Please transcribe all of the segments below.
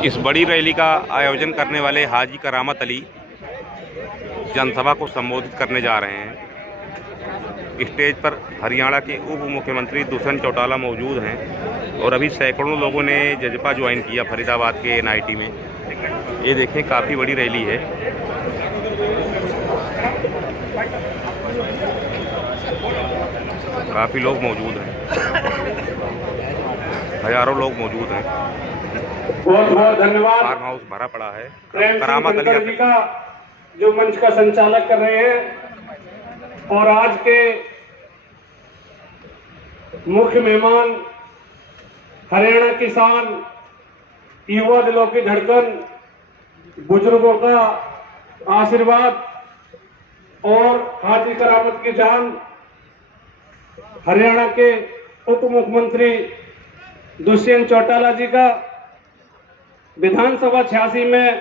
इस बड़ी रैली का आयोजन करने वाले हाजी करामत अली जनसभा को संबोधित करने जा रहे हैं। स्टेज पर हरियाणा के उप मुख्यमंत्री दुष्यंत चौटाला मौजूद हैं और अभी सैकड़ों लोगों ने जजपा ज्वाइन किया फरीदाबाद के NIT में। ये देखें, काफ़ी बड़ी रैली है। काफ़ी लोग मौजूद हैं, हजारों लोग मौजूद हैं। बहुत बहुत धन्यवाद। फार्म हाउस भरा पड़ा है। करामत अली जी का जो मंच का संचालक कर रहे हैं, और आज के मुख्य मेहमान हरियाणा किसान, युवा दिलों की धड़कन, बुजुर्गों का आशीर्वाद और हाजी करामत की जान हरियाणा के उप मुख्यमंत्री दुष्यंत चौटाला जी का विधानसभा 86 में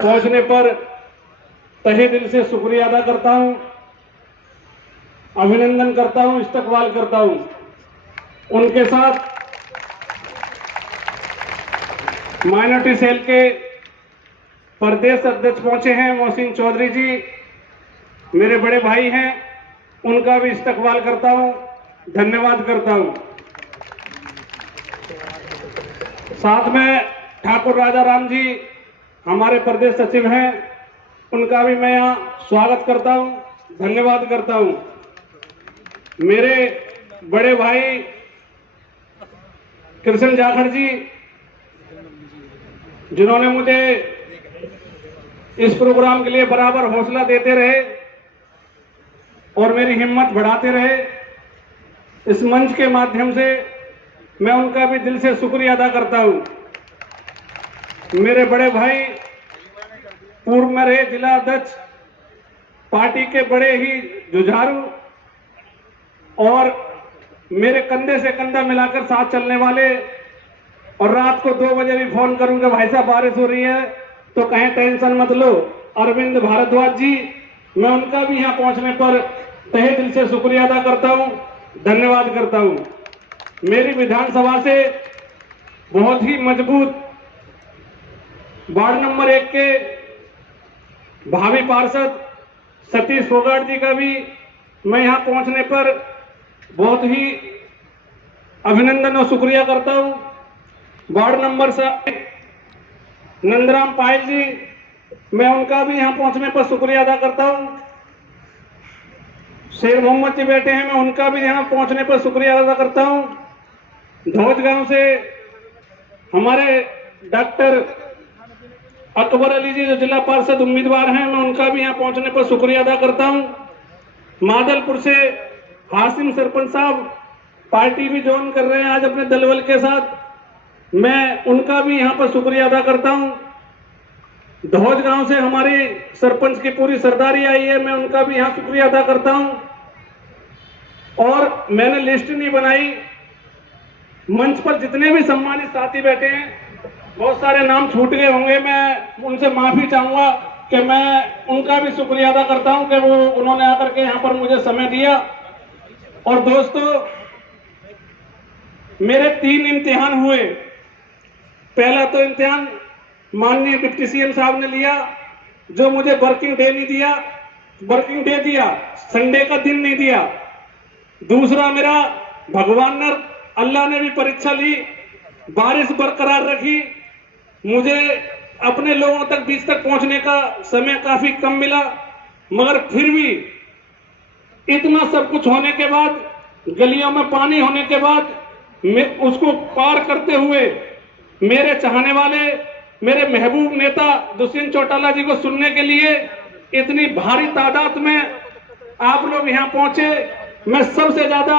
पहुंचने पर तहे दिल से शुक्रिया अदा करता हूं, अभिनंदन करता हूं, इस्तकबाल करता हूं। उनके साथ माइनॉरिटी सेल के प्रदेश अध्यक्ष पहुंचे हैं मोहसिन चौधरी जी, मेरे बड़े भाई हैं, उनका भी इस्तकबाल करता हूं, धन्यवाद करता हूं। साथ में ठाकुर राजा राम जी हमारे प्रदेश सचिव हैं, उनका भी मैं यहाँ स्वागत करता हूं, धन्यवाद करता हूं। मेरे बड़े भाई कृष्ण जाखड़ जी, जिन्होंने मुझे इस प्रोग्राम के लिए बराबर हौसला देते रहे और मेरी हिम्मत बढ़ाते रहे, इस मंच के माध्यम से मैं उनका भी दिल से शुक्रिया अदा करता हूं। मेरे बड़े भाई, पूर्व में रहे जिला अध्यक्ष, पार्टी के बड़े ही जुझारू और मेरे कंधे से कंधा मिलाकर साथ चलने वाले, और रात को 2 बजे भी फोन करूंगा, भाई साहब बारिश हो रही है तो कहें टेंशन मत लो, अरविंद भारद्वाज जी, मैं उनका भी यहां पहुंचने पर तहे दिल से शुक्रिया अदा करता हूं, धन्यवाद करता हूं। मेरी विधानसभा से बहुत ही मजबूत वार्ड नंबर 1 के भावी पार्षद सतीश फोगाट जी का भी मैं यहां पहुंचने पर बहुत ही अभिनंदन और शुक्रिया करता हूं। वार्ड नंबर 7 नंदराम पायल जी, मैं उनका भी यहां पहुंचने पर शुक्रिया अदा करता हूं। शेर मोहम्मद जी बैठे हैं, मैं उनका भी यहां पहुंचने पर शुक्रिया अदा करता हूं। धौज गांव से हमारे डॉक्टर अकबर अली जी जो जिला पार्षद उम्मीदवार हैं, मैं उनका भी यहां पहुंचने पर शुक्रिया अदा करता हूं। मादलपुर से हासिम सरपंच साहब पार्टी भी ज्वाइन कर रहे हैं आज अपने दलबल के साथ, मैं उनका भी यहां पर शुक्रिया अदा करता हूं। धौज गांव से हमारी सरपंच की पूरी सरदारी आई है, मैं उनका भी यहां शुक्रिया अदा करता हूं। और मैंने लिस्ट नहीं बनाई, मंच पर जितने भी सम्मानित साथी बैठे हैं, बहुत सारे नाम छूट गए होंगे, मैं उनसे माफी चाहूंगा कि मैं उनका भी शुक्रिया अदा करता हूं कि वो उन्होंने आकर के यहां पर मुझे समय दिया। और दोस्तों, मेरे 3 इम्तिहान हुए। पहला तो इम्तिहान माननीय डिप्टी CM साहब ने लिया, जो मुझे वर्किंग डे नहीं दिया, वर्किंग डे दिया, संडे का दिन नहीं दिया। दूसरा मेरा भगवान ने, अल्लाह ने भी परीक्षा ली, बारिश बरकरार रखी, मुझे अपने लोगों तक बीच तक पहुंचने का समय काफी कम मिला, मगर फिर भी इतना सब कुछ होने के बाद, गलियों में पानी होने के बाद, उसको पार करते हुए मेरे चाहने वाले, मेरे महबूब नेता दुष्यंत चौटाला जी को सुनने के लिए इतनी भारी तादाद में आप लोग यहां पहुंचे, मैं सबसे ज्यादा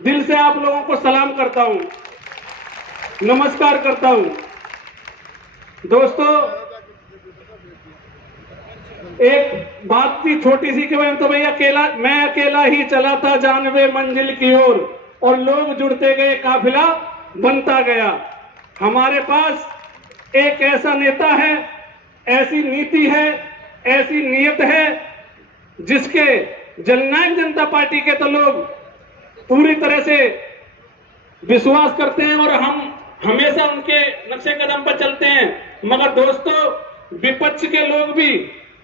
दिल से आप लोगों को सलाम करता हूं, नमस्कार करता हूं। दोस्तों, एक बात थी छोटी सी कि मैं अकेला ही चला था जानवे मंजिल की ओर, और लोग जुड़ते गए, काफिला बनता गया। हमारे पास एक ऐसा नेता है, ऐसी नीति है, ऐसी नीयत है, जिसके जननायक जनता पार्टी के तो लोग पूरी तरह से विश्वास करते हैं, और हमेशा उनके नक्शे कदम पर चलते हैं। मगर दोस्तों, विपक्ष के लोग भी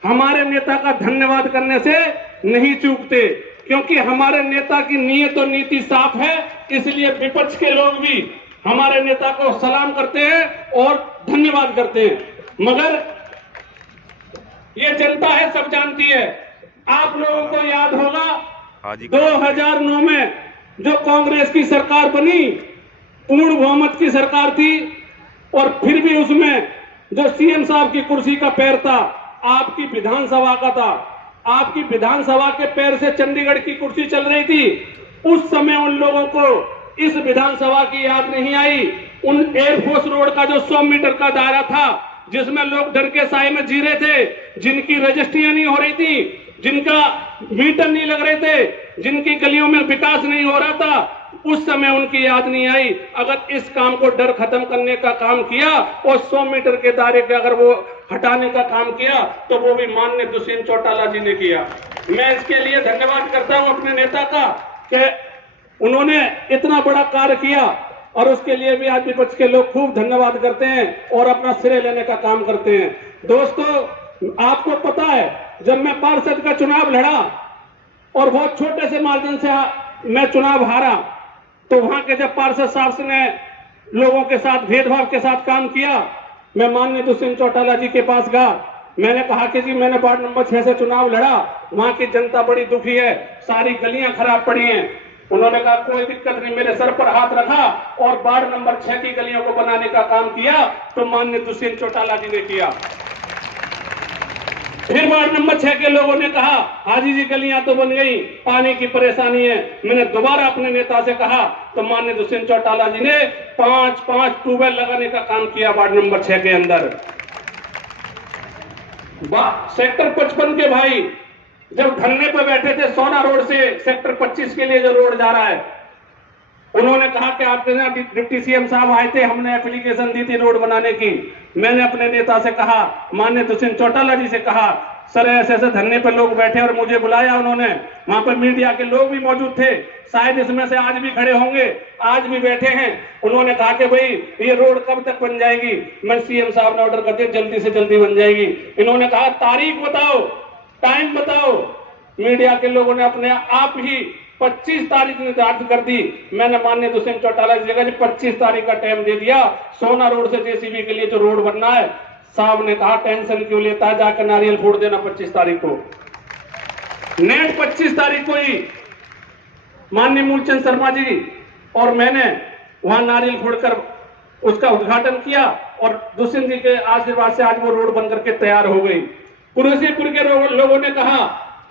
हमारे नेता का धन्यवाद करने से नहीं चूकते, क्योंकि हमारे नेता की नीयत और नीति साफ है। इसलिए विपक्ष के लोग भी हमारे नेता को सलाम करते हैं और धन्यवाद करते हैं। मगर ये जनता है, सब जानती है। आप लोगों को याद होगा 2009 में जो कांग्रेस की सरकार बनी, पूर्ण बहुमत की सरकार थी, और फिर भी उसमें जो सीएम साहब की कुर्सी का पैर था आपकी विधानसभा का था। आपकी विधानसभा के पैर से चंडीगढ़ की कुर्सी चल रही थी। उस समय उन लोगों को इस विधानसभा की याद नहीं आई। उन एयरफोर्स रोड का जो 100 मीटर का दायरा था, जिसमें लोग डर के साए में जी रहे थे, जिनकी रजिस्ट्रियां नहीं हो रही थी, जिनका मीटर नहीं लग रहे थे, जिनकी गलियों में विकास नहीं हो रहा था, उस समय उनकी याद नहीं आई। अगर इस काम को डर खत्म करने का काम किया और 100 मीटर के दायरे के अगर वो हटाने का काम किया, तो वो भी माननीय दुष्यंत चौटाला जी ने किया। मैं इसके लिए धन्यवाद करता हूं अपने नेता का कि उन्होंने इतना बड़ा कार्य किया, और उसके लिए भी आज विपक्ष के लोग खूब धन्यवाद करते हैं और अपना श्रेय लेने का काम करते हैं। दोस्तों, आपको पता है, जब मैं पार्षद का चुनाव लड़ा और बहुत छोटे से मार्जिन से मैं चुनाव हारा, तो वहां के जब पार्षद साहब ने लोगों के साथ भेदभाव के साथ काम किया, मैं माननीय दुष्यंत चौटाला जी के पास गया। मैंने कहा कि जी, मैंने वार्ड नंबर 6 से चुनाव लड़ा, वहां की जनता बड़ी दुखी है, सारी गलियां खराब पड़ी हैं। उन्होंने कहा कोई दिक्कत नहीं, मेरे सर पर हाथ रखा और वार्ड नंबर 6 की गलियों को बनाने का काम किया, तो माननीय दुष्यंत चौटाला जी ने किया। फिर वार्ड नंबर 6 के लोगों ने कहा हाजी जी गलियां तो बन गई, पानी की परेशानी है। मैंने दोबारा अपने नेता से कहा, तो माननीय दुष्यंत चौटाला जी ने 5 ट्यूबवेल लगाने का काम किया वार्ड नंबर 6 के अंदर। सेक्टर 55 के भाई जब धरने पर बैठे थे, सोना रोड से सेक्टर 25 के लिए जो रोड जा रहा है, उन्होंने कहा कि आपके यहाँ डिप्टी सीएम साहब आए थे, हमने एप्लीकेशन दी थी रोड बनाने की। मैंने अपने नेता से कहा, माननीय दुष्यंत चौटाला जी से कहा, सर ऐसे ऐसे धरने पर लोग बैठे और मुझे बुलाया उन्होंने, वहां पर मीडिया के लोग भी मौजूद थे, शायद इसमें से आज भी खड़े होंगे, आज भी बैठे हैं। उन्होंने कहा कि भाई ये रोड कब तक बन जाएगी? मैं सीएम साहब ने ऑर्डर कर दिया, जल्दी से जल्दी बन जाएगी। इन्होंने कहा तारीख बताओ, टाइम बताओ। मीडिया के लोगों ने अपने आप ही 25 तारीख निर्धारित कर दी। मैंने माननीय दुष्यंत चौटाला जी जगह 25 तारीख का टाइम दे दिया। सोना रोड से जेसीबी के लिए जो रोड बनना है, साहब ने कहा टेंशन क्यों लेता है, जाकर नारियल फोड़ देना 25 तारीख को। नेट 25 तारीख को ही माननीय मूलचंद शर्मा जी और मैंने वहां नारियल फोड़कर उसका उद्घाटन किया, और दुष्यंत जी के आशीर्वाद से आज वो रोड बनकर के तैयार हो गई। कुरसीपुर के लोगों ने कहा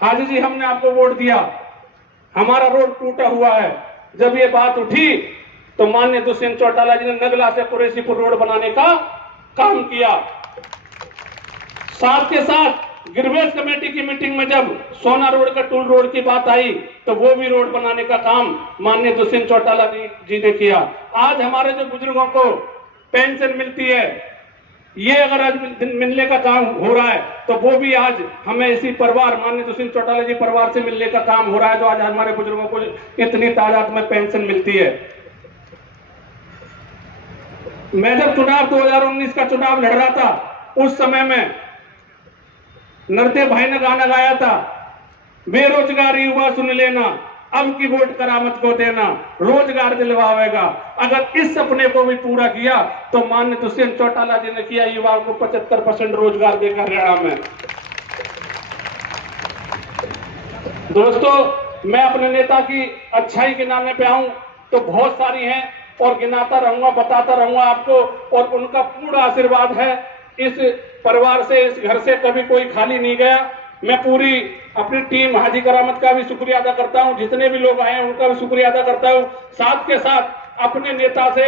हाजी जी हमने आपको वोट दिया, हमारा रोड टूटा हुआ है। जब ये बात उठी तो माननीय दुष्यंत चौटाला जी ने नगला से कुरसीपुर रोड बनाने का काम किया। साथ के साथ गिरवेश कमेटी की मीटिंग में जब सोना रोड का टूल रोड की बात आई, तो वो भी रोड बनाने का काम माननीय दुष्यंत चौटाला जी ने किया। आज हमारे जो बुजुर्गों को पेंशन मिलती है, ये अगर आज मिलने का काम हो रहा है, तो वो भी आज हमें इसी परिवार माननीय दुष्यंत चौटाला जी परिवार से मिलने का काम हो रहा है, जो आज हमारे बुजुर्गों को इतनी तादाद में पेंशन मिलती है। मैं जब चुनाव 2019 का चुनाव लड़ रहा था, उस समय में नरते भाई ने गाना गाया था, बेरोजगारी युवा सुन लेना, अब की वोट करामत को देना, रोजगार दिलवाएगा। अगर इस सपने को भी पूरा किया तो माननीय दुष्यंत चौटाला जी ने किया, युवाओं को 75% रोजगार देकर हरियाणा में। दोस्तों, मैं अपने नेता की अच्छाई गिनाने पे आऊं तो बहुत सारी हैं, और गिनाता रहूंगा, बताता रहूंगा आपको, और उनका पूरा आशीर्वाद है। इस परिवार से, इस घर से कभी कोई खाली नहीं गया। मैं पूरी अपनी टीम हाजी करामत का भी शुक्रिया अदा करता हूं, जितने भी लोग आए हैं उनका भी शुक्रिया अदा करता हूं। साथ के साथ अपने नेता से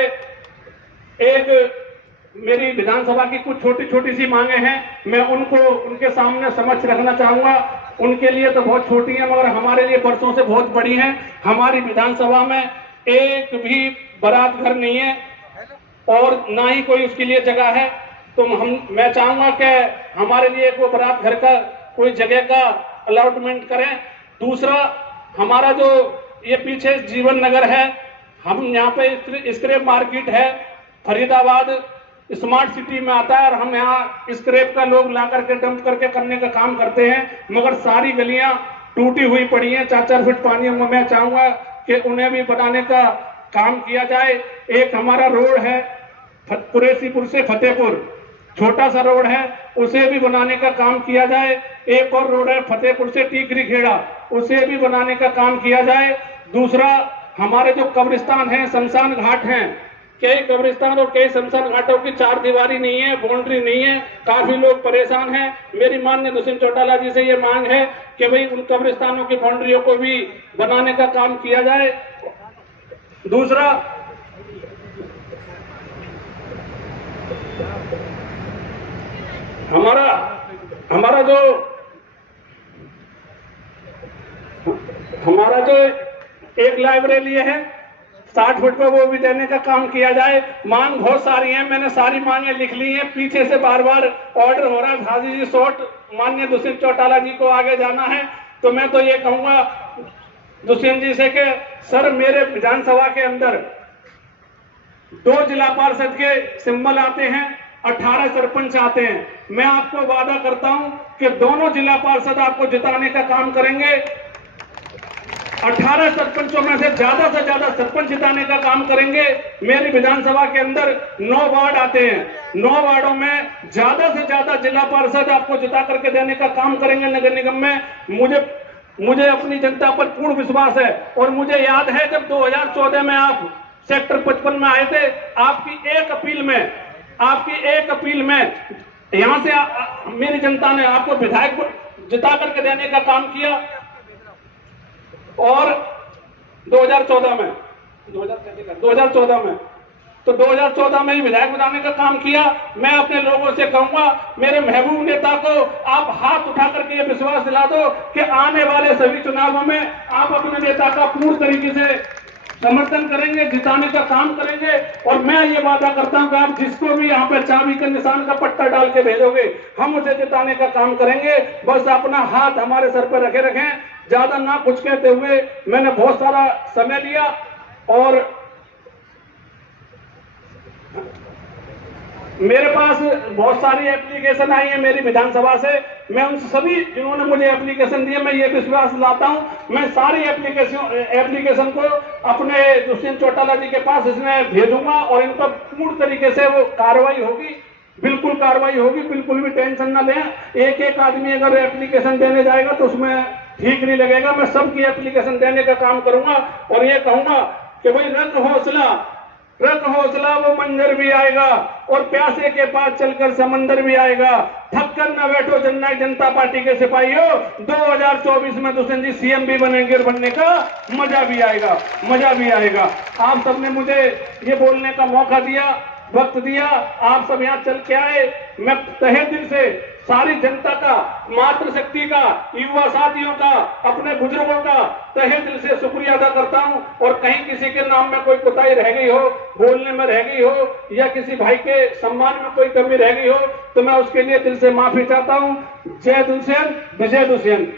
एक मेरी विधानसभा की कुछ छोटी छोटी सी मांगे हैं, मैं उनको उनके सामने समक्ष रखना चाहूंगा। उनके लिए तो बहुत छोटी है, मगर हमारे लिए वर्षों से बहुत बड़ी है। हमारी विधानसभा में एक भी बारात घर नहीं है और ना ही कोई उसके लिए जगह है, तो मैं चाहूंगा कि हमारे लिए वो बारात घर का कोई जगह का अलॉटमेंट करें। दूसरा, हमारा जो ये पीछे जीवन नगर है, हम यहाँ पे स्क्रैप मार्केट है, फरीदाबाद स्मार्ट सिटी में आता है और हम यहाँ स्क्रैप का लोग ला करके डंप करके करने का काम करते हैं, मगर सारी गलियां टूटी हुई पड़ी हैं, 4-4 फीट पानी में। मैं चाहूंगा कि उन्हें भी बनाने का काम किया जाए। एक हमारा रोड है कुरैशीपुर से फतेहपुर, छोटा सा रोड है, उसे भी बनाने का काम किया जाए। एक और रोड है फतेहपुर से टीकरी खेड़ा, उसे भी बनाने का काम किया जाए। दूसरा, हमारे जो कब्रिस्तान हैं, शमशान घाट हैं, कई कब्रिस्तान और कई शमशान घाटों की चार दीवारी नहीं है, बाउंड्री नहीं है, काफी लोग परेशान हैं। मेरी माननीय दुष्यंत चौटाला जी से ये मांग है कि भाई उन कब्रिस्तानों की बाउंड्रियों को भी बनाने का काम किया जाए। दूसरा, हमारा जो एक लाइब्रेरी है 60 फुट पे, वो भी देने का काम किया जाए। मांग बहुत सारी है, मैंने सारी मांगे लिख ली हैं, पीछे से बार बार ऑर्डर हो रहा है झाजी जी शॉर्ट, माननीय दुष्यंत चौटाला जी को आगे जाना है। तो मैं तो ये कहूंगा दुष्यंत जी से कि सर, मेरे विधानसभा के अंदर 2 जिला पार्षद के सिंबल आते हैं, 18 सरपंच आते हैं। मैं आपको वादा करता हूं कि दोनों जिला पार्षद आपको जिताने का काम करेंगे। 18 सरपंचों में से ज्यादा सरपंच जिताने का काम करेंगे। मेरी विधानसभा के अंदर 9 वार्ड आते हैं, 9 वार्डों में ज्यादा से ज्यादा जिला पार्षद आपको जिता करके देने का काम करेंगे नगर निगम में। मुझे अपनी जनता पर पूर्ण विश्वास है और मुझे याद है जब 2014 में आप सेक्टर 55 में आए थे, आपकी एक अपील में यहां से मेरी जनता ने आपको विधायक जिता करके देने का काम किया। और 2014 में तो 2014 में ही विधायक बनाने का काम किया। मैं अपने लोगों से कहूंगा, मेरे महबूब नेता को आप हाथ उठा करके ये विश्वास दिला दो कि आने वाले सभी चुनावों में आप अपने नेता का पूर्ण तरीके से समर्थन करेंगे, जिताने का काम करेंगे। और मैं ये वादा करता हूं कि आप जिसको भी यहाँ पे चाबी के निशान का पट्टा डाल के भेजोगे, हम उसे जिताने का काम करेंगे। बस अपना हाथ हमारे सर पर रखें। ज्यादा ना कुछ कहते हुए मैंने बहुत सारा समय लिया और मेरे पास बहुत सारी एप्लीकेशन आई है मेरी विधानसभा से। मैं उन सभी जिन्होंने मुझे एप्लीकेशन दिए, मैं ये विश्वास लाता हूं, मैं सारी एप्लीकेशन को अपने दुष्यंत चौटाला जी के पास इसमें भेजूंगा और इन पर पूर्ण तरीके से वो कार्रवाई होगी, बिल्कुल कार्रवाई होगी, बिल्कुल भी टेंशन ना लें। एक आदमी अगर एप्लीकेशन देने जाएगा तो उसमें ठीक नहीं लगेगा। मैं सबकी एप्लीकेशन देने का काम करूंगा और ये कहूंगा कि भाई रख हौसला वो मंजर भी आएगा और प्यासे के पास चलकर समंदर भी आएगा। थक कर न बैठो जननायक जनता पार्टी के सिपाहियों, 2024 में दुष्यंत जी सीएम भी बनेंगे और बनने का मजा भी आएगा। आप सबने मुझे ये बोलने का मौका दिया, वक्त दिया, आप सब यहाँ चल के आए। मैं तहे दिल से सारी जनता का, मातृशक्ति का, युवा साथियों का, अपने बुजुर्गों का तहे दिल से शुक्रिया अदा करता हूं। और कहीं किसी के नाम में कोई कोताही रह गई हो, बोलने में रह गई हो या किसी भाई के सम्मान में कोई कमी रह गई हो तो मैं उसके लिए दिल से माफी चाहता हूं। जय दुष्यंत, विजय दुष्यंत।